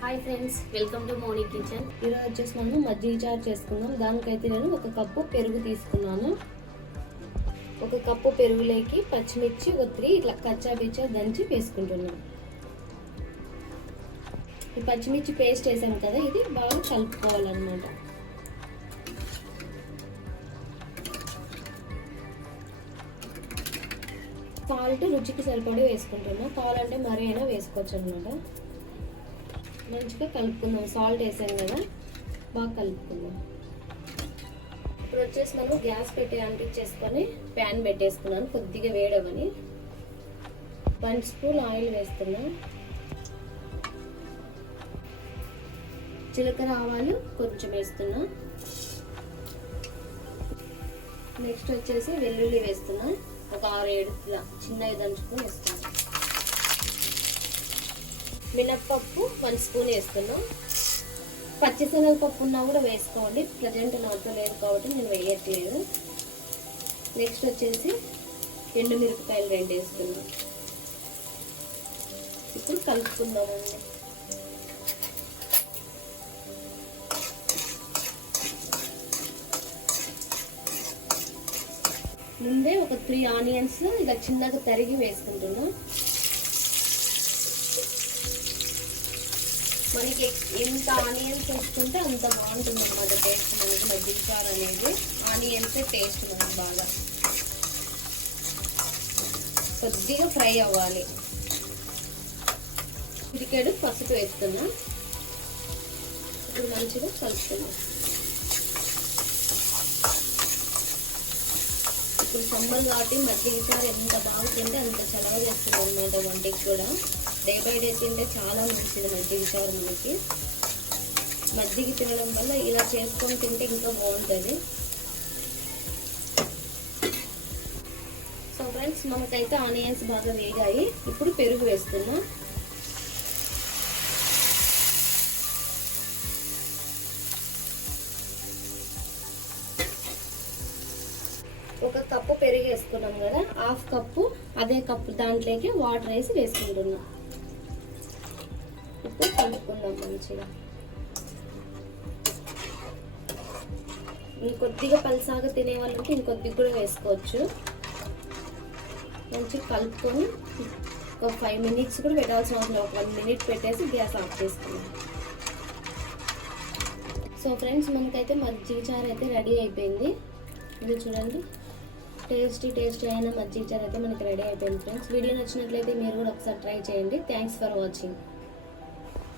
Hi friends, welcome to Moni kitchen. ఈరోజు వచ్చేసి మనం మజ్జిగ చారు చేసుకుందాం. దానికైతే నేను ఒక కప్పు పెరుగు తీసుకున్నాను. ఒక కప్పు పెరుగులోకి పచ్చిమిర్చి ఒత్తిడి ఇట్లా కచ్చా బిచ్చా దంచి వేసుకుంటున్నాను. ఈ పచ్చిమిర్చి పేస్ట్ వేసాం కదా, ఇది బాగా కలుపుకోవాలన్నమాట. సాల్ట్ రుచికి సరిపడి వేసుకుంటున్నాం. కావాలంటే మరీ అయినా వేసుకోవచ్చు అనమాట. మంచిగా కలుపుకుందాం. సాల్ట్ వేసాం కదా, బాగా కలుపుకుందాం. ఇప్పుడు వచ్చేసి మనం గ్యాస్ పెట్టి అంటించేసుకొని ప్యాన్ పెట్టేసుకున్నాను. కొద్దిగా వేడవని 1 స్పూన్ ఆయిల్ వేస్తున్నా. జీలకర్ర ఆవాలు కొంచెం వేస్తున్నా. నెక్స్ట్ వచ్చేసి వెల్లుల్లి వేస్తున్నా. ఒక 6-7 చిన్నవి దంచుకొని వేస్తున్నా. మినప్పప్పు 1 స్పూన్ వేస్తున్నాం. పచ్చిశనగపప్పు ఉన్నా కూడా వేసుకోండి. ప్రజెంట్ నాతో లేదు కాబట్టి నేను వేయట్లేదు. నెక్స్ట్ వచ్చేసి ఎండుమిరపకాయలు 2 వేస్తున్నాం. ఇప్పుడు కలుపుకుందామండి. ముందే ఒక 3 ఆనియన్స్ ఇలా చిన్నగా తరిగి వేసుకుంటున్నాం. మనకి ఎంత ఆనియన్స్ వేసుకుంటే అంత బాగుంటుంది అన్నమాట టేస్ట్. మనకి మజ్జిగ చారు అనేది ఆనియన్స్ టేస్ట్ మనకి బాగా కొద్దిగా ఫ్రై అవ్వాలి. చిటికెడు పసుపు వేస్తున్నా. ఇప్పుడు మంచిగా కలుపుతున్నాం. ఇప్పుడు సమ్మర్ కాబట్టి మజ్జిగ చారు ఎంత బాగా తింటే అంత చలవ చేస్తుంది అన్నమాట వంటికి కూడా. డే బై డే తింటే చాలా మంచిది మజ్జిగ చారు మనకి. మజ్జిగ తినడం వల్ల ఇలా చేసుకొని తింటే ఇంకా బాగుంటుంది. సో ఫ్రెండ్స్, మనకైతే ఆనియన్స్ బాగా వేగాయి. ఇప్పుడు పెరుగు వేస్తున్నా. ఒక కప్పు పెరుగు వేసుకున్నాం కదా, 1/2 కప్పు అదే కప్పు దాంట్లోకి వాటర్ వేసి వేసుకుంటున్నాం. ఇప్పుడు కలుపుకుందాం మంచిగా. ఇంకొద్దిగా పల్సాగా తినే వాళ్ళకి ఇంకొద్దిగా కూడా వేసుకోవచ్చు. మంచిగా కలుపుకొని ఒక 5 మినిట్స్ కూడా పెట్టాల్సిన అవసరం. ఒక 1 మినిట్ పెట్టేసి గ్యాస్ ఆఫ్ చేసుకున్నాం. సో ఫ్రెండ్స్, మనకైతే మజ్జిగ చారు అయితే రెడీ అయిపోయింది. ఇది చూడండి, టేస్టీ అయిన మజ్జిగ చారు అయితే మనకి రెడీ అయిపోయింది ఫ్రెండ్స్. వీడియో నచ్చినట్లయితే మీరు కూడా ఒకసారి ట్రై చేయండి. Thanks for watching.